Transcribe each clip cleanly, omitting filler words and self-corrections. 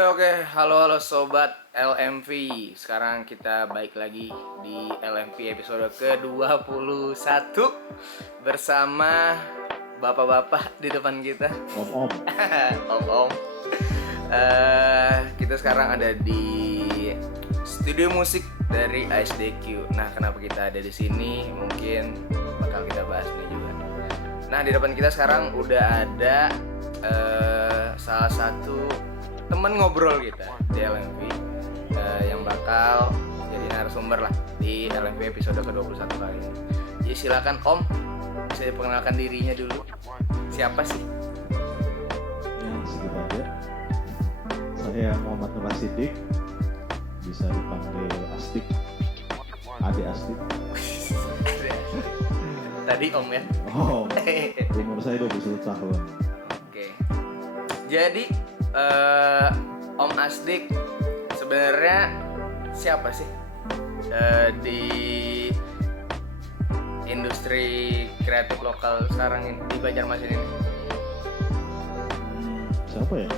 Oke. Halo sobat LMV. Sekarang kita balik lagi di LMV episode ke-21 bersama bapak-bapak di depan kita. Om. Om. Kita sekarang ada di studio musik dari ASDQ. Nah, kenapa kita ada di sini? Mungkin bakal kita bahas nih juga. Nah, di depan kita sekarang udah ada salah satu temen ngobrol kita di LMV yang bakal jadi narasumber lah di LMV episode ke-21 kali ini. Jadi silakan Om, bisa diperkenalkan dirinya dulu. Siapa sih? Ya, segitu aja. Saya Muhammad Nur Asidik, bisa dipanggil Asdik, Ade Asdik. Tadi Om ya? Oh, umur saya 21 tahun. Oke. Jadi Om Asdik sebenarnya siapa sih di industri kreatif lokal sekarang ini di Banjarmasin ini? Siapa ya?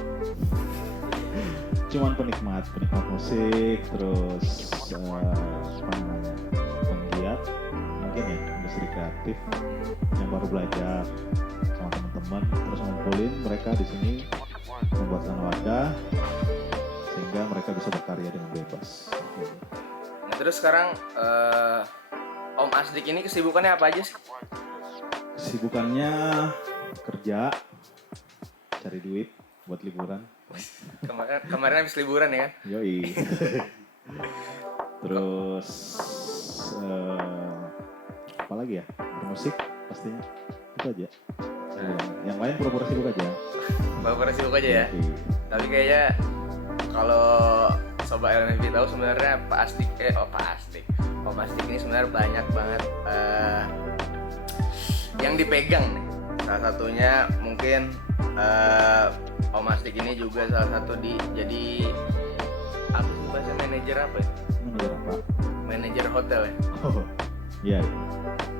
Cuman penikmat musik, terus penggiat mungkin ya, industri kreatif yang baru belajar sama teman-teman, terus ngumpulin mereka di sini, membuatkan wadah sehingga mereka bisa berkarya dengan bebas. Nah, terus sekarang Om Asdik ini kesibukannya apa aja sih? Kesibukannya kerja, cari duit buat liburan. Kemarin habis liburan ya kan? Yoi. Terus apa lagi ya? Bermusik pastinya. Itu aja. Yang lain pura-pura sibuk aja. Bapak sibuk aja ya. Yoi. Tapi kayaknya kalau sobat LMV tahu sebenarnya Pak Asdik Om Asdik ini sebenarnya banyak banget yang dipegang nih. Salah satunya mungkin Om Asdik ini juga salah satu jadi apa sih bahasa manajer apa ya? Manajer apa? Manajer hotel ya. Oh, iya.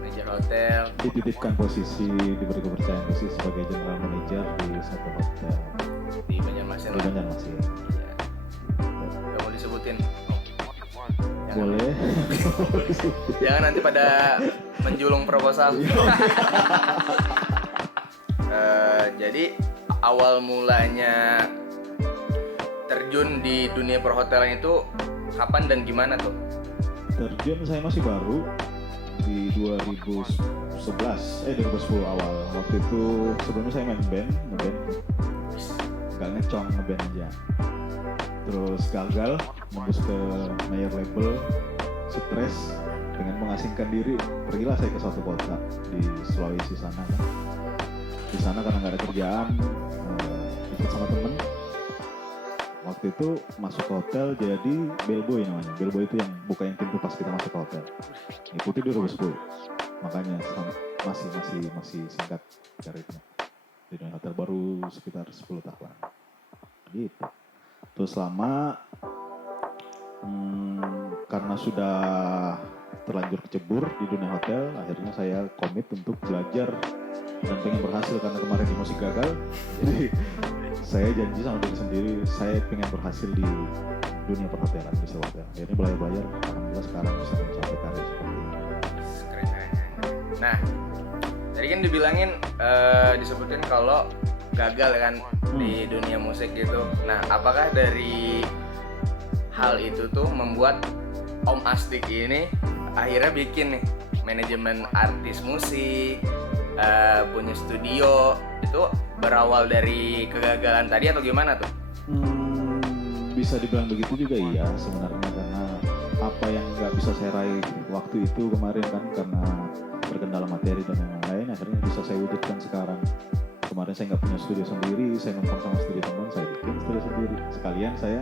Manajer hotel. Dititipkan posisi, diberi kepercayaan posisi sebagai general manager di satu hotel Di Banjarmasin di lah. Banjarmasin. Iya. Gak mau disebutin. Jangan. Boleh. Jangan nanti pada menjulung proposal. Jadi awal mulanya terjun di dunia perhotelan itu kapan dan gimana tuh? Terjun saya masih baru di 2010 awal. Waktu itu sebelumnya saya main band, nggak ngecong, ngeband aja. Terus gagal, nembus ke major label, stres, dengan mengasingkan diri, pergilah saya ke suatu kota di Sulawesi sana kan. Di sana karena nggak ada kerjaan, ikut sama temen. Waktu itu masuk ke hotel jadi bellboy namanya. Bellboy itu yang bukain pintu pas kita masuk ke hotel. Itu 2010. Makanya masih singkat karirnya. Di dunia hotel baru sekitar 10 tahun. Gitu. Terus lama karena sudah terlanjur kecebur di dunia hotel, akhirnya saya komit untuk belajar dan pengen berhasil karena kemarin di musik gagal. Jadi saya janji sama diri sendiri, saya pengen berhasil di dunia perhotelan, bisa hotel. Akhirnya belajar, alhamdulillah sekarang bisa mencapai karir seperti ini. Keren. Nah, tadi kan dibilangin disebutin kalau gagal kan di dunia musik gitu. Nah, apakah dari hal itu tuh membuat Om Asdik ini akhirnya bikin nih manajemen artis musik, punya studio, itu berawal dari kegagalan tadi atau gimana tuh? Bisa dibilang begitu juga iya sebenarnya, karena apa yang nggak bisa saya raih waktu itu kemarin kan karena berkendala materi dan yang lain, akhirnya bisa saya wujudkan sekarang. Kemarin saya nggak punya studio sendiri, saya numpang sama studio teman, saya bikin studio sendiri. Sekalian saya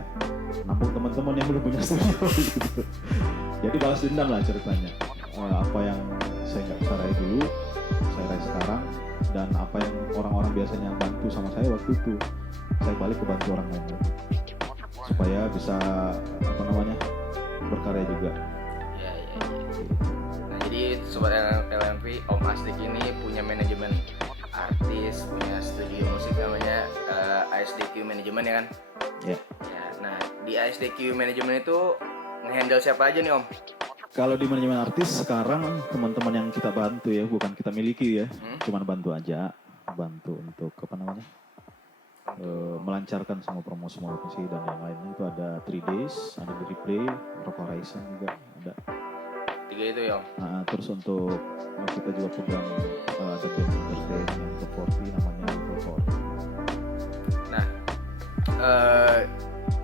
nampung teman-teman yang belum punya studio gitu. Jadi balas dendam lah ceritanya. Apa yang saya nggak bisa raih dulu, saya raih sekarang. Dan apa yang orang-orang biasanya bantu sama saya waktu itu, saya balik ke bantu orang lain lagi. Supaya bisa berkarya juga. Iya. Nah, jadi sobat LMV, Om Asdik ini punya manajemen artis, punya studio musik namanya ASDQ Manajemen ya kan? Ya. Ya, nah di ASDQ Manajemen itu nge-handle siapa aja nih Om? Kalau di manajemen artis sekarang teman-teman yang kita bantu ya, bukan kita miliki ya, cuman bantu aja, bantu untuk apa namanya, melancarkan semua promosi dan yang lainnya. Itu ada 3 Days, ada The Replay, Rock Horizon juga ada. 3 itu ya Om? Nah, terus untuk kita juga pegang ada band entertain yang top 40 namanya Little Four. Nah,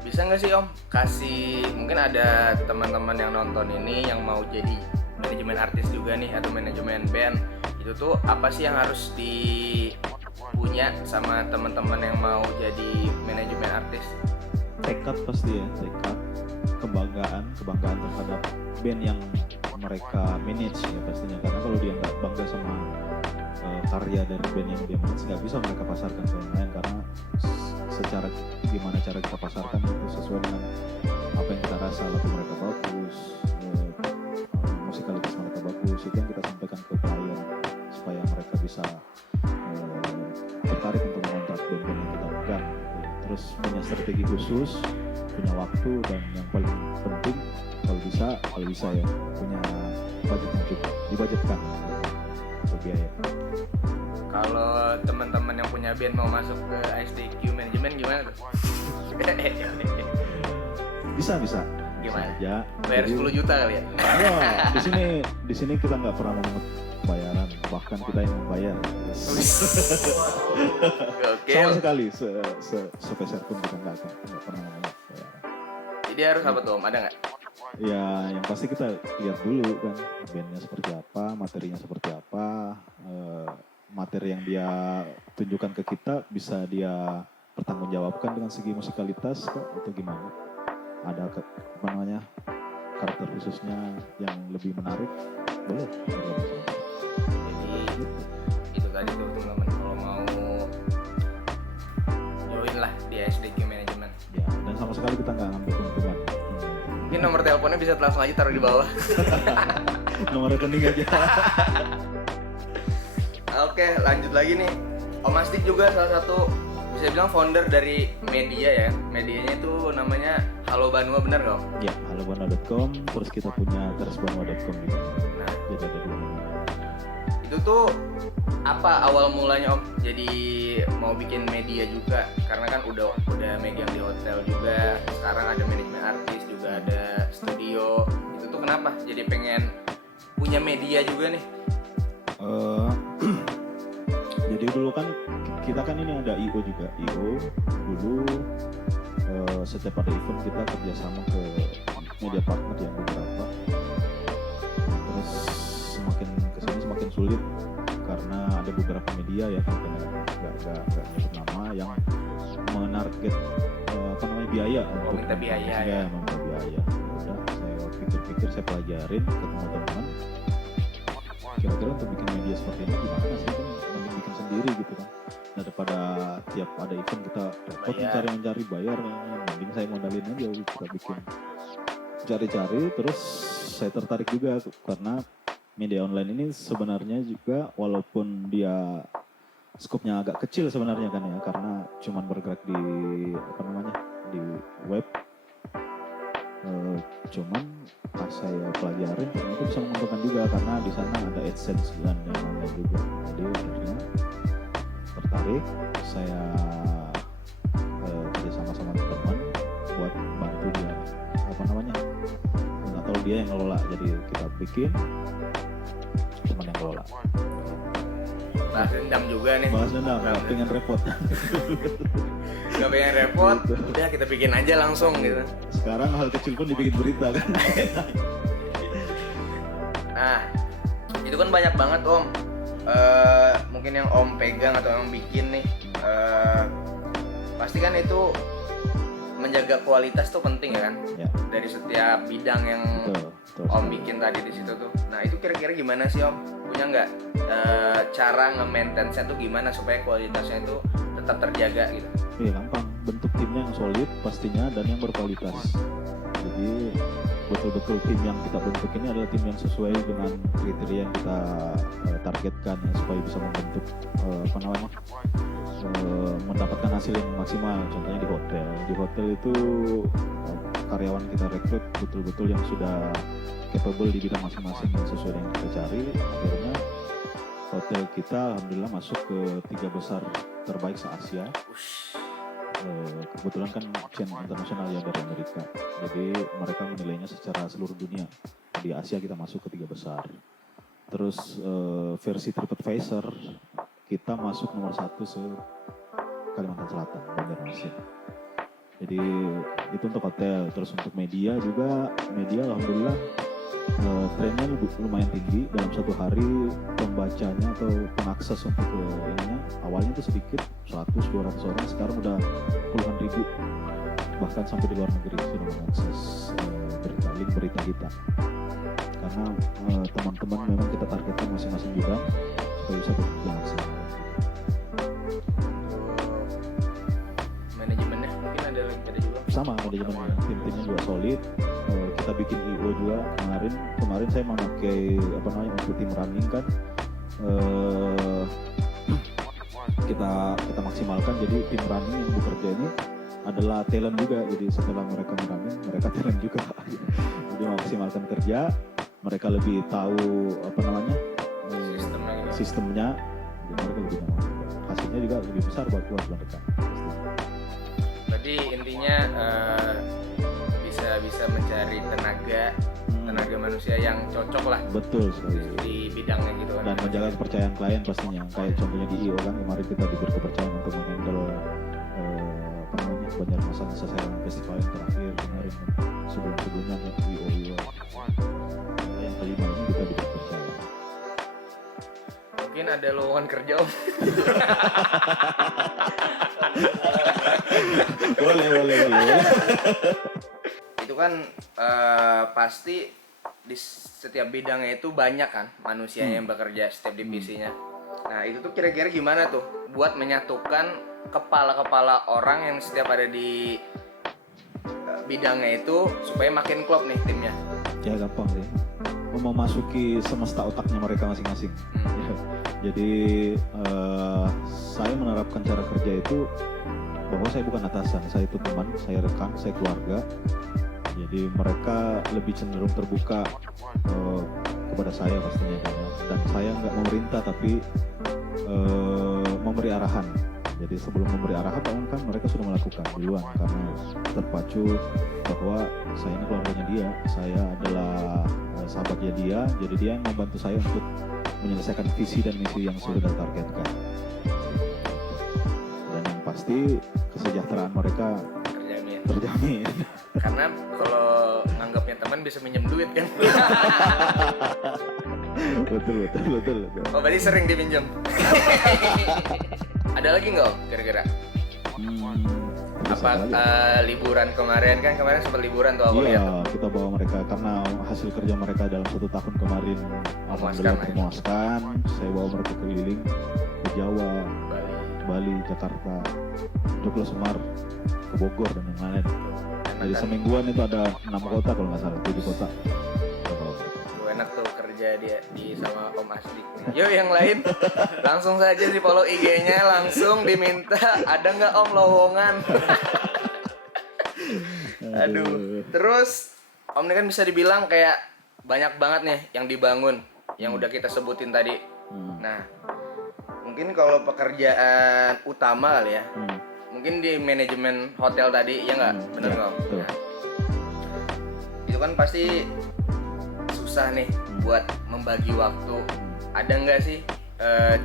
bisa nggak sih Om kasih, mungkin ada teman-teman yang nonton ini yang mau jadi manajemen artis juga nih atau manajemen band, itu tuh apa sih yang harus dipunya sama teman-teman yang mau jadi manajemen artis? Tekad pasti ya, tekad, kebanggaan terhadap band yang mereka manage ya pastinya, karena kalau dia nggak bangga sama karya dari band yang dia manage, nggak bisa mereka pasarkan ke yang lain, karena secara gimana cara kita pasarkan itu sesuai dengan apa yang kita rasa. Lagu mereka bagus, musikalitas mereka bagus, itu yang kita sampaikan ke klien supaya mereka bisa tertarik untuk mengontrak band-band yang kita pegang. Terus punya strategi khusus, punya waktu, dan yang paling penting kalau bisa ya punya budget yang cukup, dibudgetkan untuk biaya. Kalau teman-teman yang punya band mau masuk ke ASDQ Manajemen gimana tuh? Bisa Gimana? aja. Bayar 10 juta kali ya? Wah, di sini kita nggak pernah memungut bayaran, bahkan kita yang membayar. Oke. Sama sekali, sepeser pun kita nggak pernah memungut bayaran. Jadi harus apa tuh Om? Ada nggak? Ya, yang pasti kita lihat dulu kan bandnya seperti apa, materinya seperti apa, materi yang dia tunjukkan ke kita bisa dia pertanggungjawabkan dengan segi musikalitas atau gimana? Ada apa namanya, karakter khususnya yang lebih menarik, boleh. Jadi itu tadi tuh teman-teman, kalau mau join lah di ASDQ Manajemen. Ya, dan sama sekali kita nggak ngambil keuntungan. Mungkin nomor teleponnya bisa langsung aja taruh di bawah. Nomor rekening aja. Oke, lanjut lagi nih. Om Asdik juga salah satu bisa bilang founder dari media ya. Medianya itu namanya Halo Banua, benar nggak Om? Ya, halobanua.com, terus kita punya tersbanua.com juga. Nah, Jadi ada 2 ini. itu tuh apa awal mulanya Om? Jadi mau bikin media juga, karena kan udah megang di hotel juga, sekarang ada manajemen artis juga, ada studio. Itu tuh kenapa? Jadi pengen punya media juga nih. Jadi dulu kan kita kan ini ada IO juga, IO dulu setiap ada event kita kerjasama ke media partner yang beberapa. Terus semakin kesini semakin sulit karena ada beberapa media ya, nggak nyebut nama, yang menarget apa namanya, biaya untuk minta biaya ya, minta biaya. Udah saya pikir-pikir, saya pelajarin ke teman-teman, kira-kira untuk bikin media seperti ini gimana sih, kan mending bikin sendiri gitu kan, daripada tiap ada event kita repot mencari bayar, mending saya modalin aja, kita bikin cari-cari. Terus saya tertarik juga karena media online ini sebenarnya juga walaupun dia skupnya agak kecil sebenarnya kan ya, karena cuman bergerak di apa namanya, di web, cuman pas saya pelajarin ternyata bisa menguntungkan juga karena di sana ada AdSense dan yang lain juga. Jadi akhirnya tertarik, saya kerja sama teman buat bantu dia apa namanya, nggak tahu dia yang ngelola, jadi kita bikin teman yang ngelola. Balas dendam juga nih. Balas dendam, nggak pengen repot. Gak pengen repot, udah kita bikin aja langsung gitu. Sekarang hal kecil pun dibikin berita kan. Nah, itu kan banyak banget Om. Mungkin yang Om pegang atau yang bikin nih, pasti kan itu menjaga kualitas tuh penting ya kan? Ya. Dari setiap bidang yang Betul, Om bikin tadi di situ tuh. Nah itu kira-kira gimana sih Om? Punya nggak cara nge-maintain-nya tuh gimana supaya kualitasnya itu tetap terjaga gitu? Iya, gampang. Bentuk timnya yang solid pastinya dan yang berkualitas. Jadi betul-betul tim yang kita bentuk ini adalah tim yang sesuai dengan kriteria yang kita targetkan ya, supaya bisa membentuk mendapatkan hasil yang maksimal. Contohnya di hotel. Di hotel itu karyawan kita rekrut betul-betul yang sudah capable di bidang masing-masing yang sesuai dengan kita cari. Akhirnya hotel kita alhamdulillah masuk ke 3 besar terbaik se-Asia. Kebetulan kan chain internasional ya dari Amerika, jadi mereka menilainya secara seluruh dunia. Di Asia kita masuk ke 3 besar. Terus versi TripAdvisor kita masuk nomor 1 se Kalimantan Selatan, Banjarmasin. Jadi itu untuk hotel. Terus untuk media juga, media alhamdulillah trennya lumayan tinggi. Dalam satu hari pembacanya atau pengakses untuk ininya awalnya itu sedikit, 100-200 orang, sekarang udah puluhan ribu, bahkan sampai di luar negeri sudah mengakses berita kita. Karena teman-teman memang kita targetkan masing-masing bidang supaya bisa bekerja maksimal. Manajemennya mungkin ada juga. Sama manajemen, tim-timnya juga solid. Kita bikin IO juga kemarin saya memakai untuk tim running kan, kita maksimalkan. Jadi tim running yang bekerja ini adalah talent juga, jadi setelah mereka running mereka talent juga. Jadi maksimalkan kerja, mereka lebih tahu sistemnya, jadi mereka lebih tahu. Hasilnya juga lebih besar buat mereka. Berarti intinya bisa mencari tenaga manusia yang cocok lah. Betul sekali. Di bidangnya gitu kan. Dan menjaga kepercayaan klien pastinya. Kayak contohnya di IO kan kemarin kita diberi kepercayaan untuk menghandle Banjarmasin Sasaran Festival yang terakhir kemarin. Sebelumnya IO yang kelima ini kita diberi kepercayaan. Mungkin ada lowongan kerja Om. boleh. Itu kan pasti di setiap bidangnya itu banyak kan manusia yang bekerja setiap divisinya. Nah itu tuh kira-kira gimana tuh buat menyatukan kepala-kepala orang yang setiap ada di bidangnya itu supaya makin klop nih timnya? Ya gampang sih, memasuki semesta otaknya mereka masing-masing. Jadi saya menerapkan cara kerja itu bahwa saya bukan atasan, saya itu teman, saya rekan, saya keluarga. Jadi mereka lebih cenderung terbuka kepada saya pastinya, dan saya nggak memerintah tapi memberi arahan. Jadi sebelum memberi arahan kan mereka sudah melakukan duluan karena terpacu bahwa saya ini keluarganya dia, saya adalah sahabatnya dia, jadi dia yang membantu saya untuk menyelesaikan visi dan misi yang sudah ditargetkan. Dan yang pasti kesejahteraan mereka terjamin. Karena kalau nganggapnya teman bisa minjem duit kan. betul. Oh berarti sering dipinjam. Ada lagi nggak Om kira-kira? Apa liburan kemarin sempat liburan tuh aku lihat. Iya, kita bawa mereka karena hasil kerja mereka dalam 1 tahun kemarin alhamdulillah memuaskan. Saya bawa mereka keliling ke Jawa, Bali, Jakarta, Joglo, Semar, ke Bogor dan yang lain. Jadi semingguan itu ada 6 kota kalau nggak salah, 7 kota. Enak tuh kerja di sama Om Asdik. Yuk yang lain langsung saja di follow IG-nya, langsung diminta ada nggak Om lowongan. Aduh. Terus Om ini kan bisa dibilang kayak banyak banget nih yang dibangun, yang udah kita sebutin tadi. Nah, mungkin kalau pekerjaan utama kali ya, mungkin di manajemen hotel tadi, ya nggak? Bener nggak? Nah, itu kan pasti susah nih buat membagi waktu. Ada nggak sih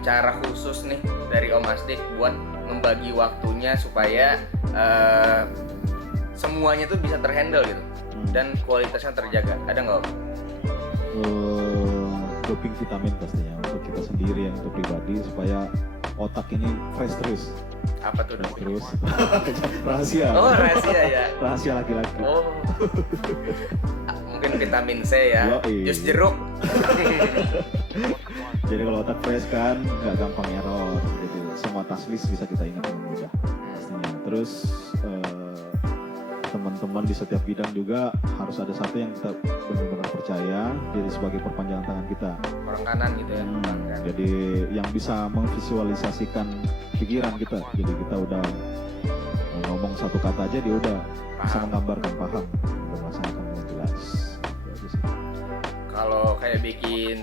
cara khusus nih dari Om Asdik buat membagi waktunya supaya semuanya tuh bisa terhandle gitu dan kualitasnya terjaga? Ada nggak Om? Doping vitamin pastinya untuk kita sendiri yang untuk pribadi supaya otak ini fresh terus. Apa tuh doping? Terus rahasia. Oh rahasia ya. Rahasia laki-laki. Oh. Mungkin vitamin C ya. Jus jeruk. Jadi kalau otak fresh kan nggak gampang error. Jadi semua task list bisa kita ingat dengan mudah pastinya. Terus teman-teman di setiap bidang juga harus ada satu yang kita benar-benar percaya jadi sebagai perpanjangan tangan kita. Orang kanan gitu ya. Orang kanan. Jadi yang bisa memvisualisasikan pikiran kita. Jadi kita udah ngomong satu kata aja dia udah bisa menggambarkan, paham, udah melaksanakan dengan jelas. Itu aja sih. Kalau kayak bikin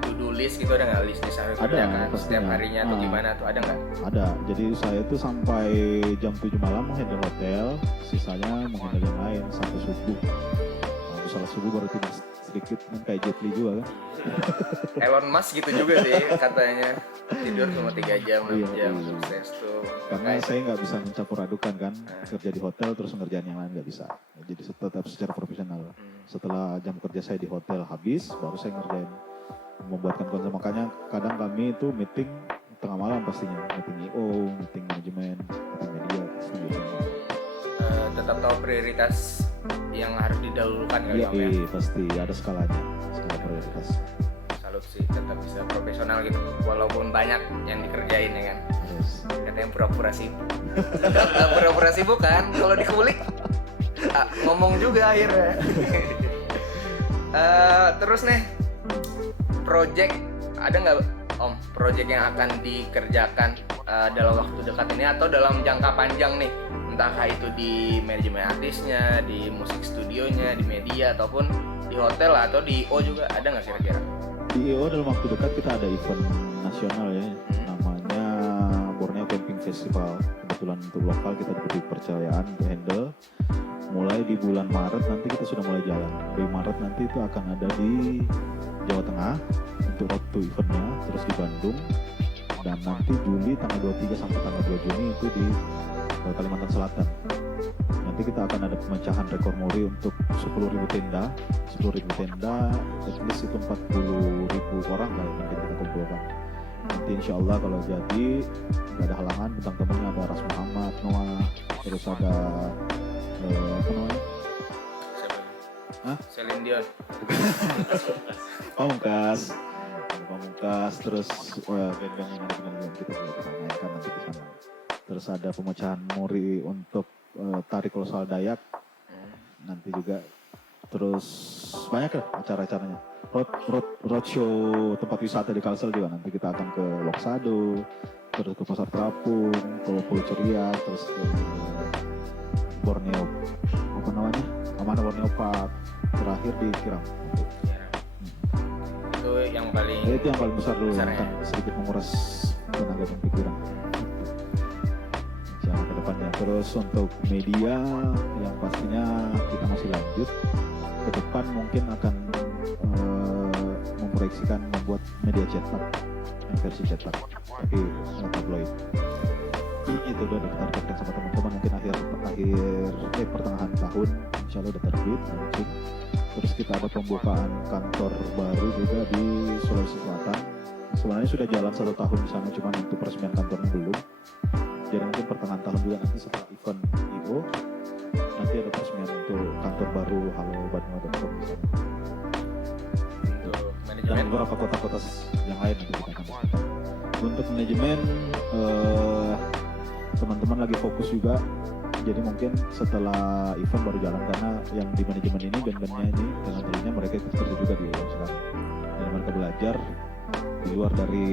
to-do list gitu ada nggak list harus Ada, kerjakan pastinya. setiap harinya atau gimana tuh ada nggak? Ada, jadi saya tuh sampai jam 7 malam menghandle hotel, sisanya menghandle yang lain sampai subuh. Nah, salah subuh baru tidur sedikit, kan kayak Jet Li juga kan. Elon Musk gitu juga sih katanya tidur cuma 3 jam, 6 Iya, jam iya. sukses tuh. Karena saya nggak bisa mencampur adukan kan, kerja di hotel terus ngerjain yang lain nggak bisa. Jadi tetap secara profesional. Setelah jam kerja saya di hotel habis, baru saya ngerjain membuatkan konsep. Makanya kadang kami itu meeting tengah malam pastinya, meeting IO, meeting manajemen, meeting media, biasanya. Tetap tahu prioritas yang harus didahulukan kali Iya, Om, ya. pasti ada skalanya, skala prioritas. Salut sih tetap bisa profesional gitu walaupun banyak yang dikerjain ya kan. Terus, Katanya pura-pura sibuk. Nggak pura-pura sibuk kan kalau dikulik ngomong juga akhirnya. Terus nih project ada nggak Om project yang akan dikerjakan dalam waktu dekat ini atau dalam jangka panjang nih, entahkah itu di manajemen artisnya, di musik studionya, di media ataupun di hotel atau di IO juga ada nggak kira-kira? di IO dalam waktu dekat kita ada event nasional ya, namanya Borneo Camping Festival. Kebetulan untuk lokal kita diberi kepercayaan untuk handle. Mulai di bulan Maret nanti kita sudah mulai jalan. Di Maret nanti itu akan ada di Jawa Tengah untuk road to eventnya, terus di Bandung, dan nanti Juli tanggal 23 sampai tanggal 2 Juni itu di Kalimantan Selatan. Nanti kita akan ada pemecahan rekor muri untuk 10.000 tenda. 10.000 tenda, at least itu 40.000 orang lah yang nanti kita kumpulkan. Nanti insya Allah kalau jadi nggak ada halangan, bintang temennya ada Ras Muhammad, Noah, terus ada apa namanya? Hah? Celine Dion. Pamungkas, terus band-band yang ada dengan kita juga kita mainkan nanti di sana. Terus ada pemecahan muri untuk tari kolosal Dayak nanti juga. Terus banyak lah acara-acaranya. Roadshow tempat wisata di Kalsel juga nanti kita akan ke Loksado, terus ke Pasar Terapung, ke Pulau Ceria, terus ke Borneo, apa namanya? Amanah Borneo Park, terakhir di Kiram. Itu yang paling Itu yang paling besar dulu, besar yang ya? akan sedikit menguras tenaga dan pikiran. Jangan ke depannya. Terus untuk media yang pastinya kita masih lanjut. Ke depan mungkin akan memproyeksikan membuat media cetak, yang versi cetak, tapi tabloid. Itu udah ditargetkan sama teman-teman mungkin pertengahan tahun insya Allah udah terbit launching. Terus kita ada pembukaan kantor baru juga di Sulawesi Selatan. Sebenarnya sudah jalan 1 tahun di sana, cuma untuk peresmian kantornya belum. Jadi mungkin pertengahan tahun juga nanti setelah event IO nanti ada peresmian untuk kantor baru halobanua.com di sana. untuk Dan manajemen. beberapa kota-kota yang lain nanti kita akan pastikan. Untuk manajemen teman-teman lagi fokus juga. Jadi mungkin setelah event baru jalan, karena yang di manajemen ini band-bandnya ini dengan dirinya mereka ikut kerja juga di IO sekarang. Dan mereka belajar di luar dari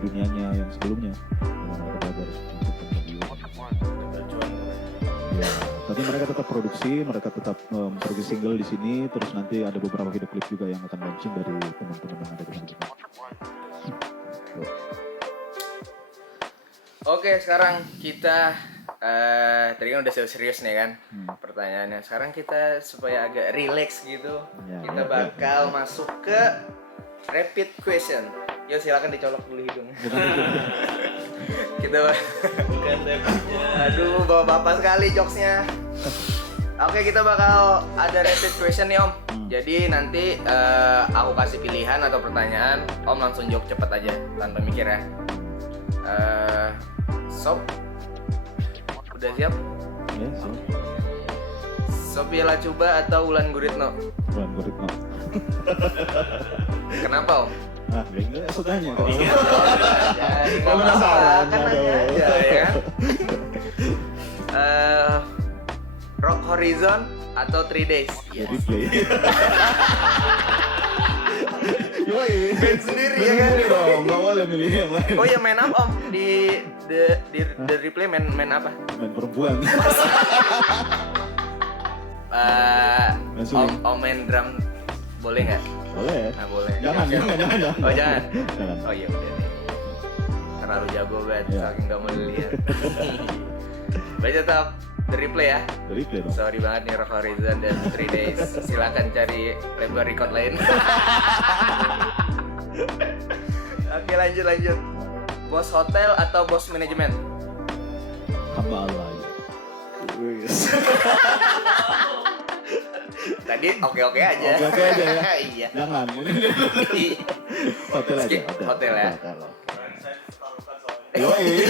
dunianya yang sebelumnya. Dan mereka belajar untuk menjadi IO. Tujuan Ya, tapi mereka tetap produksi, mereka tetap memproduksi single di sini, terus nanti ada beberapa video klip juga yang akan launching dari teman-teman yang ada di manajemen. Oke, sekarang kita tadi kan udah serius nih kan pertanyaannya. Sekarang kita supaya agak relax gitu, Ya, kita ya, bakal masuk ke rapid question. Yo silakan dicolok dulu hidungnya. Kita aduh bapak-bapak sekali jokesnya. Oke, kita bakal ada rapid question nih Om. Jadi nanti aku kasih pilihan atau pertanyaan, Om langsung jawab cepet aja tanpa mikir ya. Sob, udah siap? Ya, so. Sophia Lacuba atau Wulan Guritno? Bulan Guritno. Kenapa Om? Ah, enggak sukanya. Jadi nggak apa-apa, kan nanya aja ya kan. Rock Horizon atau 3 Days? Jadi play. Yoi. Band sendiri ya kan? Bener dong, nggak boleh milih yang lain. Oh ya, main apa om? Di The Replay main apa? Main perempuan. Om main drum boleh nggak? Boleh. Nah boleh. Jangan. Oh jangan. Jangan. Oh iya udah deh. Terlalu jago banget, Ya. saking nggak mau dilihat. Berarti tetap The Replay ya. Jadi play dong. Sorry banget nih Rock Horizon dan 3 Days. Silakan cari label record lain. Oke lanjut. Bos hotel atau bos manajemen? Hamba Allah. Wis. Tadi oke aja. Oke aja ya. Iya. Jangan. Hotel aja. Skip hotel ya. Yoi.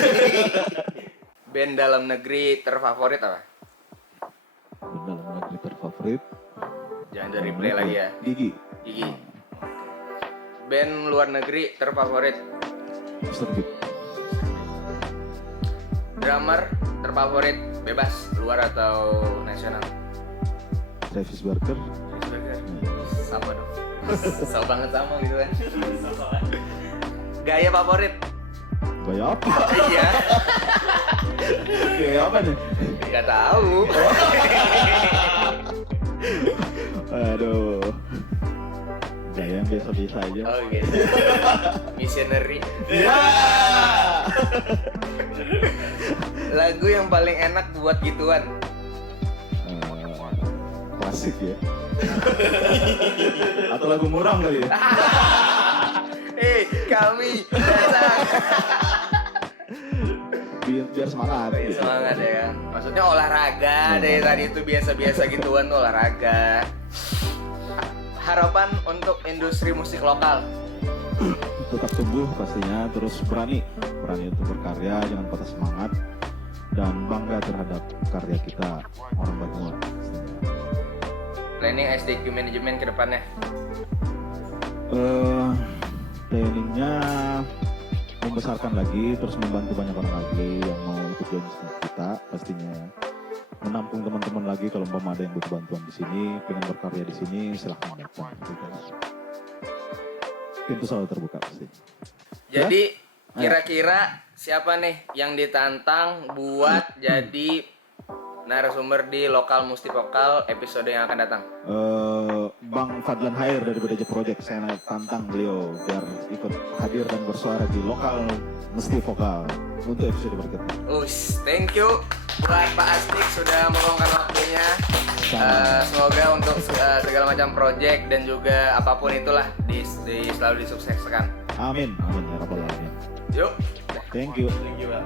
Band dalam negeri terfavorit apa? Dalam negeri terfavorit. Jangan The Replay lagi ya. Gigi. Band luar negeri terfavorit. Mr. Big. Drummer terfavorit bebas luar atau nasional? Travis Barker. Sama dong. Sama banget sama gitu kan. Gaya favorit? Gaya apa? Iya. Gaya apa nih? Gak tahu. Aduh. Gaya yang biasa-biasa aja. Oh gitu. Missionary. Ya. Lagu yang paling enak buat gituan? Klasik ya. Atau lagu murang kali ya. Kami datang. Biar semangat. Gitu. Semangat ya kan. Maksudnya olahraga dari tadi itu biasa-biasa gituan tuh olahraga. Harapan untuk industri musik lokal? Tetap tumbuh pastinya, terus berani untuk berkarya, jangan patah semangat dan bangga terhadap karya kita orang Banyuwangi. Planning SDQ manajemen ke depannya? Planningnya membesarkan lagi, terus membantu banyak orang lagi yang mau ikut join kita pastinya. Menampung teman-teman lagi kalau mau ada yang butuh bantuan di sini, pengen berkarya di sini, silahkan datang. Pintu selalu terbuka pasti. Jadi kira-kira siapa nih yang ditantang buat jadi narasumber di Lokal Musti Vokal episode yang akan datang? Bang Fadlan Hair dari BDJ Project, saya tantang beliau biar ikut hadir dan bersuara di Lokal Musti Vokal untuk episode berikutnya. Thank you buat Pak Astik sudah meluangkan waktunya. Semoga untuk segala macam project dan juga apapun itulah selalu disukseskan. Amin, amin ya rabbal alamin. Yuk. Thank you. Thank you, Bang.